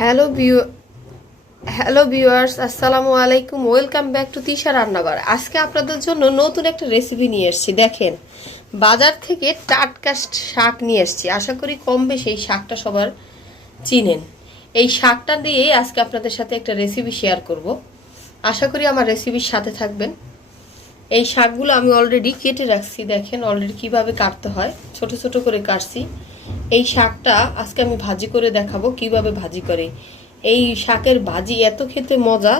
Hello view hello viewers, আসসালামু আলাইকুম। Welcome back to Tisha রান্নাঘর। আজকে আপনাদের জন্য নতুন একটা রেসিপি নিয়ে এসেছি। দেখেন, বাজার থেকে টাটকা শাক নিয়ে এসেছি। আশা করি কম বেশি এই শাকটা সবার চিনেন। এই শাকটা দিয়েই আজকে আপনাদের সাথে একটা রেসিপি শেয়ার করব। আশা করি আমার রেসিপির সাথে থাকবেন। এই শাকগুলো আমি অলরেডি কেটে রাখছি। দেখেন অলরেডি কিভাবে কাটতে হয়, ছোট ছোট করে কাটছি। এই শাকটা আজকে আমি ভাজি করে দেখাবো কিভাবে ভাজি করে। এই শাকের ভাজি এত খেতে মজা,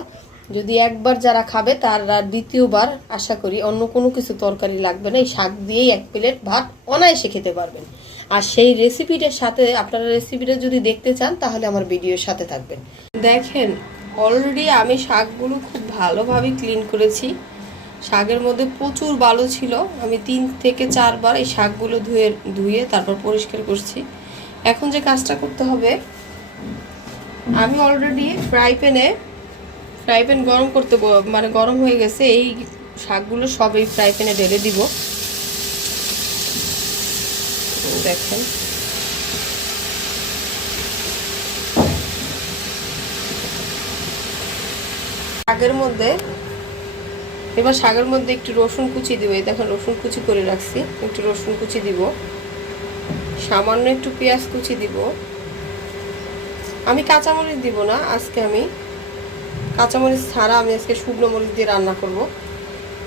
যদি একবার যারা খাবে তারা দ্বিতীয়বার আশা করি অন্য কোনো কিছু তরকারি লাগবে না, এই শাক দিয়েই এক প্লেট ভাত অনায়াসে খেতে পারবেন। আর সেই রেসিপিটার সাথে আপনারা রেসিপিটা যদি দেখতে চান তাহলে আমার ভিডিওর সাথে থাকবেন। দেখেন অলরেডি আমি শাকগুলো খুব ভালোভাবে ক্লিন করেছি। শাকের মধ্যে প্রচুর বালু ছিল। আমি 3 থেকে 4 বার এই শাকগুলো ধুয়ে তারপর পরিষ্কার করছি। এখন যে কাজটা করতে হবে, আমি অলরেডি ফ্রাই প্যান গরম করতে গরম হয়ে গেছে। এই শাকগুলো সব এই ফ্রাই প্যানে ঢেলে দিব। দেখেন শাকের মধ্যে একটু রসুন কুচি দিব। এই দেখেন রসুন কুচি করে রাখছি, একটু রসুন কুচি দিব। সামান্য একটু পেঁয়াজ কুচি দিব। আমি কাঁচামরিচ দিব না, আজকে আমি কাঁচামরিচ ছাড়া আমি আজকে শুকনো মরিচ দিয়ে রান্না করব।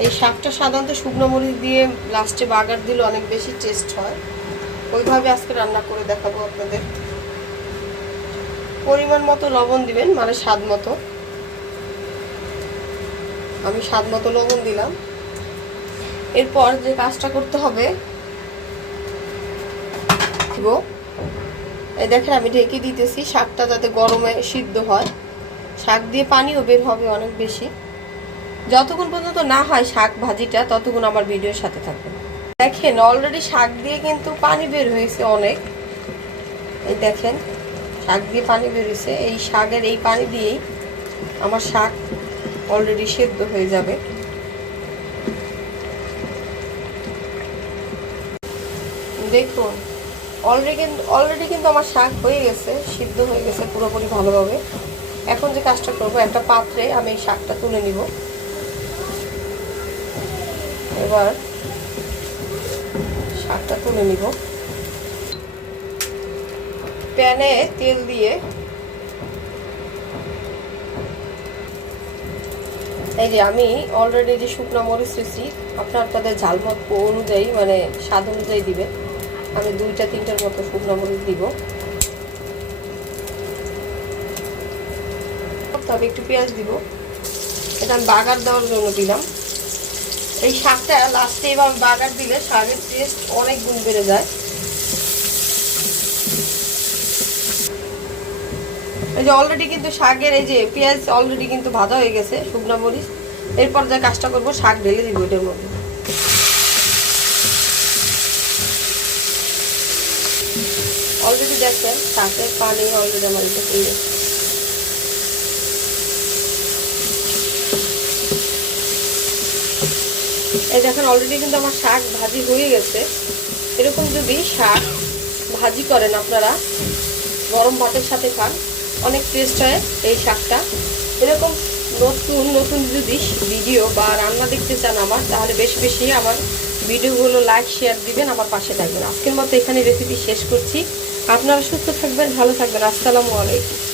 এই শাকটা সাধারণত শুকনো মরিচ দিয়ে লাস্টে বাগার দিলে অনেক বেশি টেস্ট হয়। ওইভাবে আজকে রান্না করে দেখাবো আপনাদের। পরিমাণ মতো লবণ দিবেন, মানে স্বাদ মতো। আমি স্বাদ মতো লবণ দিলাম। এরপর যে কাজটা করতে হবে, এই দেখেন আমি ঢেকে দিতেছি শাকটা যাতে গরমে সিদ্ধ হয়। শাক দিয়ে পানিও বের হবে অনেক বেশি। যতক্ষণ পর্যন্ত না হয় শাক ভাজিটা, ততক্ষণ আমার ভিডিওর সাথে থাকবে। দেখেন অলরেডি শাক দিয়ে কিন্তু পানি বের হয়েছে অনেক। এই দেখেন শাক দিয়ে পানি বের হয়েছে। এই শাকের এই পানি দিয়েই আমার শাক অলরেডি সেদ্ধ হয়ে যাবে। দেখুন অলরেডি কিন্তু আমার শাক হয়ে গেছে, সিদ্ধ হয়ে গেছে পুরোপুরি ভালোভাবে। এখন যে কাজটা করব, একটা পাত্রে আমি এই শাকটা তুলে নিব। এবার শাকটা তুলে নিব। প্যানে তেল দিয়ে এই যে আমি অলরেডি যে শুকনো মরিচ দিয়েছি, আপনাদের ঝাল অনুযায়ী মানে স্বাদ অনুযায়ী দিবেন। আমি 2-3টার মতো শুকনো মরিচ দিব। তবে একটু পেঁয়াজ দিব। এটা আমি বাগার দেওয়ার জন্য দিলাম। এই শাকটা লাস্টে এবার বাগার দিলে শাকের টেস্ট অনেক গুণ বেড়ে যায়। এই যে অলরেডি কিন্তু শাকের এই যে পেঁয়াজ অলরেডি কিন্তু ভাজা হয়ে গেছে, শুকনো মরিচ। এরপর যে কাজটা করবো, শাক ঢেলে দিব এটার মধ্যে। অলরেডি দেখেন শাকের পানি অলরেডি আমার এটা পেয়ে গেছে। এই দেখেন অলরেডি কিন্তু আমার শাক ভাজি হয়ে গেছে। এরকম যদি শাক ভাজি করেন আপনারা, গরম ভাতের সাথে খান, অনেক টেস্ট হয় এই শাকটা। এরকম নতুন নতুন যদি ভিডিও বা রান্না দেখতে চান আমার, তাহলে বেশি বেশি আমার ভিডিওগুলো লাইক শেয়ার দিবেন, আমার পাশে থাকবেন। আজকের মতো এখানে রেসিপি শেষ করছি। আপনারা সুস্থ থাকবেন, ভালো থাকবেন। আসসালামু আলাইকুম।